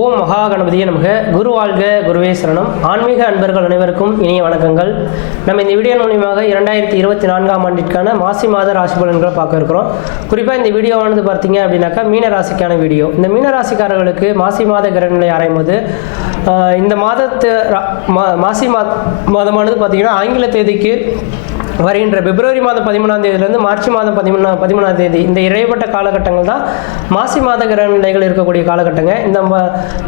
ஓம் மகா கணபதியே நமக. குரு வாழ்க, குருவே சரணம். ஆன்மீக அன்பர்கள் அனைவருக்கும் இனிய வணக்கங்கள். நம்ம இந்த வீடியோ மூலியமாக 2024ஆம் ஆண்டிற்கான மாசி மாத ராசி பலன்களை பார்க்க இருக்கிறோம். குறிப்பாக இந்த வீடியோவானது பார்த்தீங்க அப்படின்னாக்கா மீன ராசிக்கான வீடியோ. இந்த மீன ராசிக்காரர்களுக்கு மாசி மாத கிரகங்களை ஆராயும்போது இந்த மாசி மாதமானது பார்த்தீங்கன்னா ஆங்கில தேதிக்கு வருகின்ற பிப்ரவரி மாதம் 13ஆம் தேதியிலிருந்து மார்ச் மாதம் 13ஆம் தேதி இந்த இடைப்பட்ட காலகட்டங்கள் தான் மாசி மாத கிரக நிலைகள் இருக்கக்கூடிய காலகட்டங்க. இந்த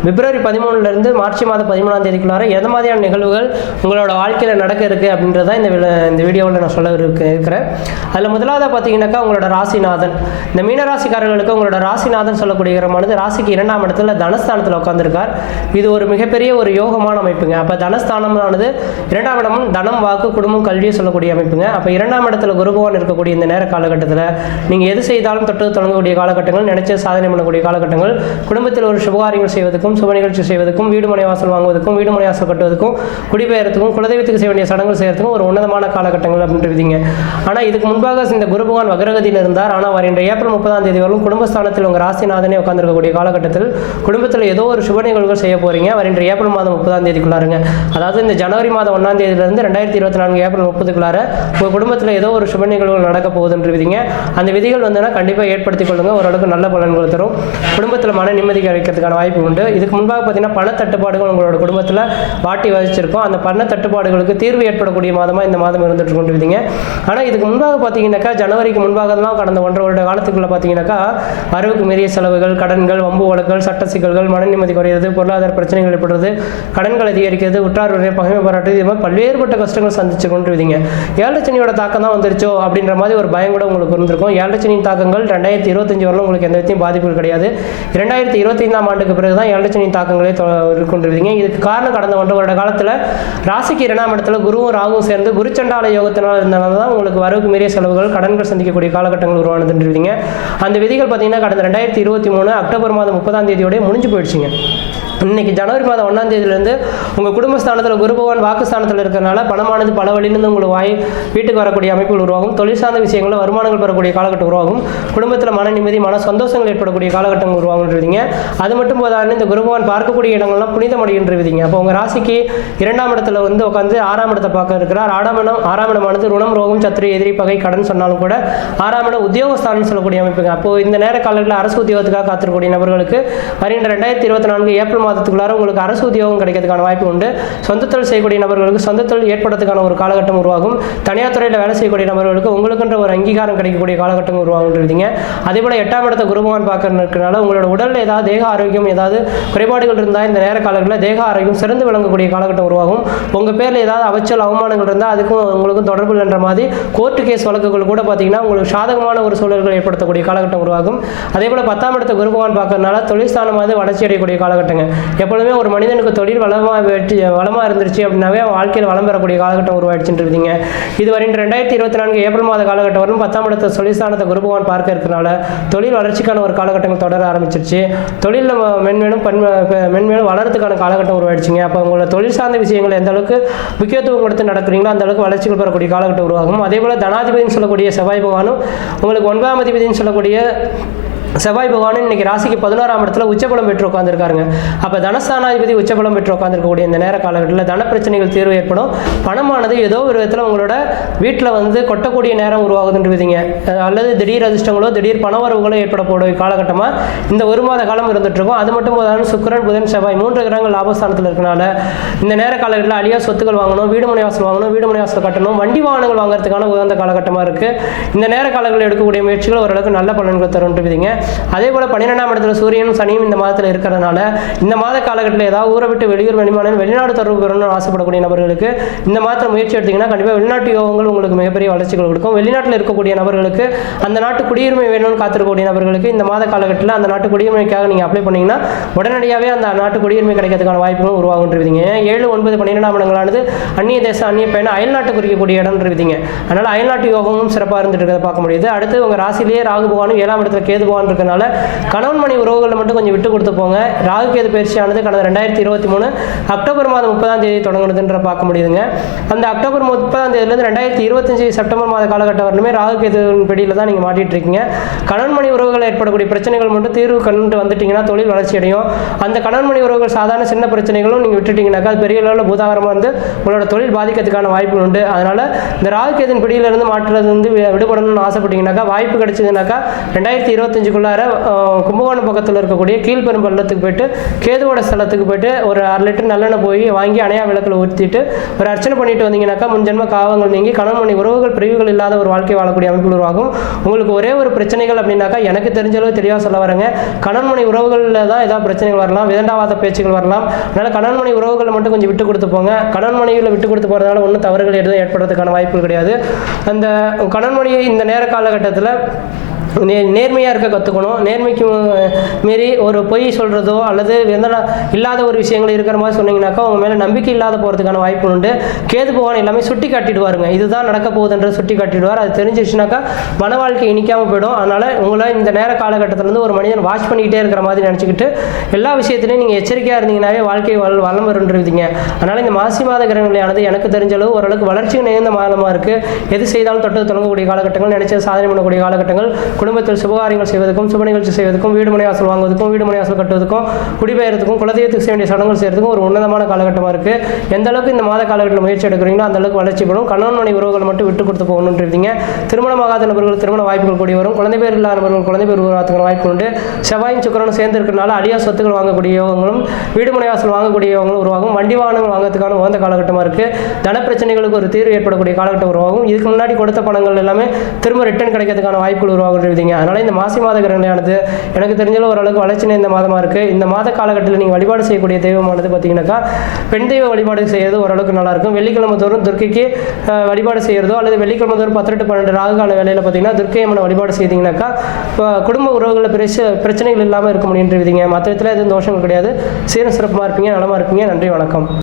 பிப்ரவரி 13லேருந்து மார்ச் மாதம் 13ஆம் தேதிக்குள்ளார எந்த மாதிரியான நிகழ்வுகள் உங்களோட வாழ்க்கையில் நடக்க இருக்குது அப்படின்றத இந்த வீடியோவில் நான் சொல்ல இருக்கிறேன். அதில் முதலாவது பார்த்தீங்கன்னாக்கா உங்களோட ராசிநாதன். இந்த மீனராசிக்காரர்களுக்கு உங்களோட ராசிநாதன் சொல்லக்கூடிய கிரகமானது ராசிக்கு 2ஆம் இடத்துல தனஸ்தானத்தில் உட்காந்துருக்கார். இது ஒரு மிகப்பெரிய ஒரு யோகமான அமைப்புங்க. அப்போ தனஸ்தானமானது 2ஆம் இடமும் தனம், வாக்கு, குடும்பம், கல்வியை சொல்லக்கூடிய அமைப்புங்க. அப்போ 2ஆம் இடத்துல குரு பகவான் இருக்கக்கூடிய இந்த நேர காலகட்டத்தில் நீங்கள் எது செய்தாலும் தொட்டு தொடங்கக்கூடிய காலகட்டங்கள், நினைச்ச சாதனை பண்ணக்கூடிய காலகட்டங்கள், குடும்பத்தில் ஒரு சுபகாரியங்கள் செய்வதற்கும், சுப நிகழ்ச்சி செய்வதற்கும், வீடு மனை வாசல் வாங்குவதற்கும், வீடு மனை வாசல் கட்டுவதற்கும், குடிபெயர்த்துக்கும், குலதெய்வத்துக்கு செய்ய வேண்டிய சடங்குகள் செய்யறதுக்கும் ஒரு உன்னதமான காலகட்டங்கள் அப்படின்றீங்க. ஆனால் இதுக்கு முன்பாக இந்த குரு பகவான் வக்ரகதியில் இருந்தார். ஆனால் வருகின்ற ஏப்ரல் 30ஆம் தேதி வரைக்கும் குடும்பஸ்தானத்தில் உங்கள் ராசிநாதனே உட்கார்ந்திருக்கக்கூடிய காலகட்டத்தில் குடும்பத்தில் ஏதோ ஒரு சுப நிகழ்வுகள் செய்ய போறீங்க. வருகின்ற ஏப்ரல் மாதம் 30ஆம் தேதிக்குள்ளாருங்க. அதாவது இந்த ஜனவரி மாதம் 1ஆம் தேதியிலிருந்து 2024 ஏப்ரல் 30க்குள்ளார உங்கள் குடும்பத்தில் ஏதோ ஒரு சுப நிகழ்வுகள் நடக்க போகுதுன்ற விதிங்க. அந்த விதிகள் வந்துன்னா கண்டிப்பாக ஏற்படுத்திக் கொள்ளுங்க. ஓரளவுக்கு நல்ல பலன்கள் தரும். குடும்பத்தில் மன நிம்மதி கிடைக்கிறதுக்கான வாய்ப்பு உண்டு. இதுக்கு முன்பாக பார்த்தீங்கன்னா பண தட்டுப்பாடுகள் உங்களோட குடும்பத்தில் வாட்டி வச்சிருக்கோம். அந்த பண தட்டுப்பாடுகளுக்கு தீர்வு ஏற்படக்கூடிய மாதமாக இந்த மாதம் இருந்துட்டு கொண்டு விதிங்க. ஆனால் இதுக்கு முன்பாக பார்த்தீங்கன்னாக்கா ஜனவரிக்கு முன்பாக தான் கடந்த 1.5 வருட காலத்துக்குள்ள பார்த்தீங்கன்னாக்கா வரவுக்கு மீறிய செலவுகள், கடன்கள், வம்பு வழக்குகள், சட்ட சிக்கல்கள், மன நிம்மதி குறையிறது, பொருளாதார பிரச்சனைகள் ஏற்படுறது, கடன்கள் அதிகரிக்கிறது, உற்றார் பகைமை பாராட்டு, இது மாதிரி பல்வேறுபட்ட கஷ்டங்கள் சந்திச்சு கொண்டு விதிங்க. ஏழச்சனியோட தாக்கம் தான் வந்துருச்சோ அப்படின்ற மாதிரி ஒரு பயம் கூட உங்களுக்கு இருந்திருக்கும். ஏழச்சனியின் தாக்கங்கள் 2025 வரலாம் உங்களுக்கு எந்த விதத்தையும் பாதிப்புகள் கிடையாது. 2025ஆம் ஆண்டுக்கு பிறகு தான் ஏழச்சனியின் தாக்கங்களே கொண்டிருந்தீங்க. இதுக்கு காரணம் கடந்த 1 வருட காலத்தில் ராசிக்கு 2ஆம் இடத்துல குருவும் ராகுவும் சேர்ந்து குருச்சண்டால யோகத்தினால் இருந்தனால தான் உங்களுக்கு வரவுக்கு மீறிய செலவுகள், கடன்கள் சந்திக்கக்கூடிய காலகட்டங்கள் உருவானதுன்றீங்க. அந்த விதிகள் பார்த்தீங்கன்னா கடந்த 2023 அக்டோபர் மாதம் 30ஆம் தேதியோட முடிஞ்சு போயிடுச்சுங்க. இன்னைக்கு ஜனவரி மாதம் 1ஆம் தேதியிலிருந்து உங்கள் குடும்பஸ்தானத்தில் குரு பகவான் வாக்குஸ்தானத்தில் இருக்கிறனால பணமானது பல வழியிலிருந்து உங்களுக்கு வீட்டுக்கு வரக்கூடிய அமைப்புகள் உருவாகும். தொழில் சார்ந்த விஷயங்களில் வருமானங்கள் பெறக்கூடிய காலகட்டம் உருவாகும். குடும்பத்தில் மன நிம்மதி, மன சந்தோஷங்கள் ஏற்படக்கூடிய காலகட்டங்கள் உருவாகுன்றீங்க. அது மட்டும் போதாது இந்த குரு பகவான் பார்க்கக்கூடிய இடங்கள்லாம் புனிதமடைகின்றீங்க. அப்போ உங்கள் ராசிக்கு 2ஆம் இடத்துல வந்து உட்காந்து 6ஆம் இடத்தை பார்க்க இருக்கிறார். 6ஆம் இடமானது ருணம், ரோகம், சத்ரு, எதிரி, பகை, கடன் சொன்னாலும் கூட 6ஆம் இடம் உத்தியோகஸ்தானம் சொல்லக்கூடிய அமைப்புங்க. அப்போ இந்த நேர காலங்களில் அரசு உத்தியோகத்துக்காக காத்திருக்கக்கூடிய நபர்களுக்கு வருகின்ற 2024 ஏப்ரல் மாதத்துக்குள்ளார உங்களுக்கு அரசு உத்தியோகம் கிடைக்கிறதுக்கான வாய்ப்பு உண்டு. சொந்த தொழில் செய்யக்கூடிய நபர்களுக்கு சொந்த தொழில் ஏற்படுறதுக்கான ஒரு காலகட்டம் உருவாகும். தனியார் துறையில் வேலை செய்யக்கூடிய நபர்களுக்கு உங்களுக்குன்ற ஒரு அங்கீகாரம் கிடைக்கக்கூடிய காலகட்டம் உருவாகுன்றீங்க. அதே போல 8ஆம் இடத்தை குரு பகவான் பார்க்கறதுனால உங்களோட உடலில் ஏதாவது தேக ஆரோக்கியம் ஏதாவது குறைபாடுகள் இருந்தால் இந்த நேர காலங்களில் தேக ஆரோக்கியம் சிறந்து விளங்கக்கூடிய காலகட்டம் உருவாகும். உங்கள் பேரில் ஏதாவது அவச்சல் அவமானங்கள் இருந்தால் அதுக்கும் உங்களுக்கும் தொடர்பு என்ற மாதிரி கோர்ட்டு கேஸ் வழக்குகள் கூட பார்த்தீங்கன்னா உங்களுக்கு சாதகமான ஒரு சூழல்கள் ஏற்படுத்தக்கூடிய காலகட்டம் உருவாகும். அதே போல 10ஆம் இடத்தை குரு பகவான் பார்க்கறதுனால தொழில் ஸ்தானமானது வளர்ச்சி அடையக்கூடிய காலகட்டங்க. எப்பொழுதுமே ஒரு மனிதனுக்கு தொழில் வளமாக இருந்துருச்சு அப்படின்னாவே வாழ்க்கையில் வளம் பெறக்கூடிய காலகட்டம் உருவாயிடுச்சுன்றீங்க. இது வரைக்கும் 2024 ஏப்ரல் மாத காலகட்டம் வரும் 10ஆம் இடத்தை தொழில்ஸ்தானத்தை குரு பகவான் பார்க்க இருக்கிறனால தொழில் வளர்ச்சிக்கான ஒரு காலகட்டங்கள் தொடர ஆரம்பிச்சிருச்சு. தொழிலில் மென்மேலும் வளர்றதுக்கான காலகட்டம் உருவாயிடுச்சுங்க. அப்போ உங்களோட தொழில் சார்ந்த விஷயங்கள் எந்த அளவுக்கு முக்கியத்துவம் கொடுத்து நடக்கிறீங்களோ அந்த அளவுக்கு வளர்ச்சிகள் பெறக்கூடிய காலகட்டம் உருவாகும். அதே போல தனாதிபதினு சொல்லக்கூடிய செவ்வாய் பகவானும் உங்களுக்கு 9ஆம் அதிபதினு சொல்லக்கூடிய செவ்வாய் பகவான் இன்னைக்கு ராசிக்கு 11ஆம் இடத்துல உச்சபலம் பெற்று உட்காந்துருக்காருங்க. அப்போ தனஸ்தானாதிபதி உச்சபலம் பெற்று உட்காந்துருக்கக்கூடிய இந்த நேர காலகட்டத்தில் தன பிரச்சனைகள் தீர்வு ஏற்படும். பணமானது ஏதோ ஒரு விதத்தில் உங்களோட வீட்டில் வந்து கொட்டக்கூடிய நேரம் உருவாகுதுன்றீங்க. அல்லது திடீர் அதிர்ஷ்டங்களோ திடீர் பணவரவுகளோ ஏற்படக்கூடிய காலகட்டமாக இந்த 1 மாத காலம் இருந்துட்டு இருக்கும். அது மட்டும் போதாலும் சுக்கிரன், புதன், செவ்வாய் 3 கிரகங்கள் லாபஸ்தானத்தில் இருக்கனால இந்த நேர காலகட்டத்தில் அழியா சொத்துக்கள் வாங்கணும், வீடு மனை வாசல் வாங்கணும், வீடு மனை வாசல் கட்டணும், வண்டி வாகனங்கள் வாங்குறதுக்கான உகந்த காலகட்டமாக இருக்கு. இந்த நேர காலங்களில் எடுக்கக்கூடிய முயற்சிகள் ஓரளவுக்கு நல்ல பலன்கள் தரும்ன்றீங்க. அதே போல 12ஆம் இடத்துல சூரியனும் சனியும் இந்த மாதத்தில் இருக்கிறதுனால இந்த மாத காலகட்டத்தில் ஏதாவது ஊரை விட்டு வெளியூர் வெளிநாடு தொடர்பு பெறணும்னு ஆசைப்படக்கூடிய நபர்களுக்கு இந்த மாதத்தில் முயற்சி எடுத்தீங்கன்னா கண்டிப்பாக வெளிநாட்டு யோகங்கள் உங்களுக்கு மிகப்பெரிய வளர்ச்சிகள் கொடுக்கும். வெளிநாட்டில் இருக்கக்கூடிய நபர்களுக்கு அந்த நாட்டு குடியுரிமை வேணும்னு காத்திருக்கக்கூடிய நபர்களுக்கு இந்த மாத காலகட்டத்தில் அந்த நாட்டு குடியுரிமைக்காக நீங்கள் அப்ளை பண்ணீங்கன்னா உடனடியாகவே அந்த நாட்டு குடியுரிமை கிடைக்கிறதுக்கான வாய்ப்புகளும் உருவாகுன்றீங்க. 7, 9, 12ஆம் இடங்களானது அந்நிய தேசம், அந்நிய பயணம், அயல்நாட்டு குறிக்கக்கூடிய இடம்ன்றீங்க. அதனால அயல்நாட்டு யோகமும் சிறப்பாக இருந்துட்டு இருக்கிறத பார்க்க முடியுது. அடுத்து உங்கள் ராசிலேயே ராகு பகவானும் 7ஆம் இடத்துல கேது பகவான் இருக்கிறதுனால கணவன் மணி உறவுகளை மட்டும் கொஞ்சம் விட்டு கொடுத்து போங்க. ராகு கேது பயிற்சியானது கடந்த 2023 அக்டோபர் மாதம் 30ஆம் தேதி தொடங்குனதுன்ற பார்க்க முடியுதுங்க. அந்த அக்டோபர் 30ஆம் தேதியிலிருந்து 2025 செப்டம்பர் மாத காலகட்டம் வரணுமே ராகு கேதுவின் பிடியில் தான் நீங்கள் மாட்டிட்டு இருக்கீங்க. கணவன் மணி உறவுகள் ஏற்படக்கூடிய பிரச்சனைகள் மட்டும் தீர்வு கண்டு வந்துட்டீங்கன்னா தொழில் வளர்ச்சி அடையும். அந்த கணவன் மணி உறவுகள் சாதாரண சின்ன பிரச்சனைகளும் நீங்கள் விட்டுட்டீங்கன்னாக்கா அது பெரிய அளவில் பூதாகரமாக வந்து உங்களோட தொழில் பாதிக்கிறதுக்கான வாய்ப்புகள் உண்டு. அதனால இந்த ராகு கேதின் பிடியிலிருந்து மாற்றுறது வந்து விடுபடணும்னு ஆசைப்பட்டீங்கன்னாக்கா வாய்ப்பு கிடைச்சதுனாக்கா 2025க்குள்ளார கும்பகோணம் பக்கத்தில் இருக்கக்கூடிய கீழ்பெரும்பள்ளத்துக்கு போயிட்டு கேதுவோட ஸ்தலத்துக்கு போயிட்டு ஒரு 1/2 லிட்டர் நல்லெண்ணெய் போய் வாங்கி அணையா விளக்கில் ஊற்றிட்டு ஒரு அர்ச்சனை பண்ணிட்டு வந்தீங்கன்னாக்கா முன்ஜென்ம காவங்கள் நீங்கி கணவன் மணி உறவுகள் பிரிவுகள் இல்லாத ஒரு வாழ்க்கை வாழக்கூடிய அமைப்பு உருவாகும். உங்களுக்கு ஒரே ஒரு பிரச்சனைகள் அப்படின்னாக்கா எனக்கு தெரிஞ்ச அளவு தெளிவாக சொல்ல வரேங்க. கணவன் மணி உறவுகளில் தான் ஏதாவது பிரச்சனைகள் வரலாம், விதண்டாவாத பேச்சுகள் வரலாம். அதனால கணவன் மணி உறவுகளை மட்டும் கொஞ்சம் விட்டு கொடுத்து போங்க. கணவன் மணிகளை விட்டு கொடுத்து போகிறதுனால ஒன்றும் தவறுகள் எதுவும் ஏற்படுறதுக்கான வாய்ப்புகள் கிடையாது. அந்த கணவன் மணி இந்த நேர காலகட்டத்தில் நேர்மையாக இருக்க கற்றுக்கணும். நேர்மைக்கு மீறி ஒரு பொய் சொல்கிறதோ அல்லது இல்லாத ஒரு விஷயங்கள் இருக்கிற மாதிரி சொன்னீங்கன்னாக்கா உங்கள் மேலே நம்பிக்கை இல்லாத போகிறதுக்கான வாய்ப்பு உண்டு. கேது பகவான் எல்லாமே சுட்டி காட்டிடுவாருங்க. இதுதான் நடக்க போகுதுன்றது சுட்டி காட்டிடுவார். அது தெரிஞ்சிச்சுனாக்கா மன வாழ்க்கை இனிக்காமல் போயிடும். அதனால் உங்களை இந்த நேர காலகட்டத்திலேருந்து ஒரு மனிதன் வாட்ச் பண்ணிக்கிட்டே இருக்கிற மாதிரி நினச்சிக்கிட்டு எல்லா விஷயத்துலையும் நீங்கள் எச்சரிக்கையாக இருந்தீங்கன்னாவே வாழ்க்கை வளம் வருன்றீங்க. அதனால் இந்த மாசி மாத கிரகங்களானது எனக்கு தெரிஞ்ச அளவு ஓரளவுக்கு வளர்ச்சி நிறைந்த மாதமாக இருக்குது. எது செய்தாலும் தொட்டு தொடங்கக்கூடிய காலகட்டங்கள், நினைச்சது சாதனை பண்ணக்கூடிய காலகட்டங்கள், குடும்பத்தில் சுபகாரியங்கள் செய்வதற்கும் சுப நிகழ்ச்சி செய்வதற்கும் வீடு மனை வாசல் வாங்குவதற்கும் வீடு மனை வாசல் கட்டுவதற்கும் குடிபெயர்த்துக்கும் குலதெய்வத்துக்கு செய்ய வேண்டிய சடங்குகள் செய்யறதுக்கும் ஒரு உன்னதமான காலகட்டமாக இருக்குது. எந்த அளவுக்கு இந்த மாத காலகட்டத்தில் முயற்சி எடுக்கிறீங்களோ அந்த அளவுக்கு வளர்ச்சி பெறும். கணவன் மணி உறவுகளை மட்டும் விட்டு கொடுத்து போகணுன்றீங்க. திருமணமாகாத நபர்கள் திருமண வாய்ப்புகள் கூடி வரும். குழந்தை பேர் இல்லாத நபர்கள் குழந்தை பேர் உருவாக்குற வாய்ப்பு உண்டு. செவ்வாயும் சுக்கிரனும் சேர்ந்து இருக்கிறனால அழியா சொத்துக்கள் வாங்கக்கூடியவங்களும் வீடு மனை வாசல் வாங்கக்கூடியவங்களும் உருவாகும். வண்டி வாகனங்கள் வாங்கிறதுக்கான உகந்த காலகட்டமாக இருக்குது. தன பிரச்சனைகளுக்கு ஒரு தீர்வு ஏற்படக்கூடிய காலகட்டம் உருவாகும். இதுக்கு முன்னாடி கொடுத்த பணங்கள் எல்லாமே திரும்ப ரிட்டர்ன் கிடைக்கிறதுக்கான வாய்ப்புகள் உருவாகுன்றீங்க. அதனால் இந்த மாசி மாத கிரகணமானது எனக்கு தெரிஞ்சாலும் ஓரளவுக்கு வளர்ச்சி இந்த மாதமாக இருக்குது. இந்த மாத காலகட்டத்தில் நீங்கள் வழிபாடு செய்யக்கூடிய தெய்வமானது பார்த்தீங்கன்னாக்கா பெண் தெய்வ வழிபாடு செய்யறது ஓரளவுக்கு நல்லாயிருக்கும். வெள்ளிக்கிழமை தோறும் துர்க்கைக்கு வழிபாடு செய்கிறதோ அல்லது வெள்ளிக்கிழமை தோறும் 10 to 12 ராகு கால வேலையில் பார்த்தீங்கன்னா துர்க்கை அம்மனை வழிபாடு செய்தீங்கன்னாக்கா குடும்ப உறவுகளில் பிரச்சனைகள் இல்லாமல் இருக்க முடியுன்றீங்க. மற்ற விதத்தில் எதுவும் தோஷங்கள் கிடையாது. சீரும் சிறப்பாக இருப்பீங்க, நலமாக இருப்பீங்க. நன்றி, வணக்கம்.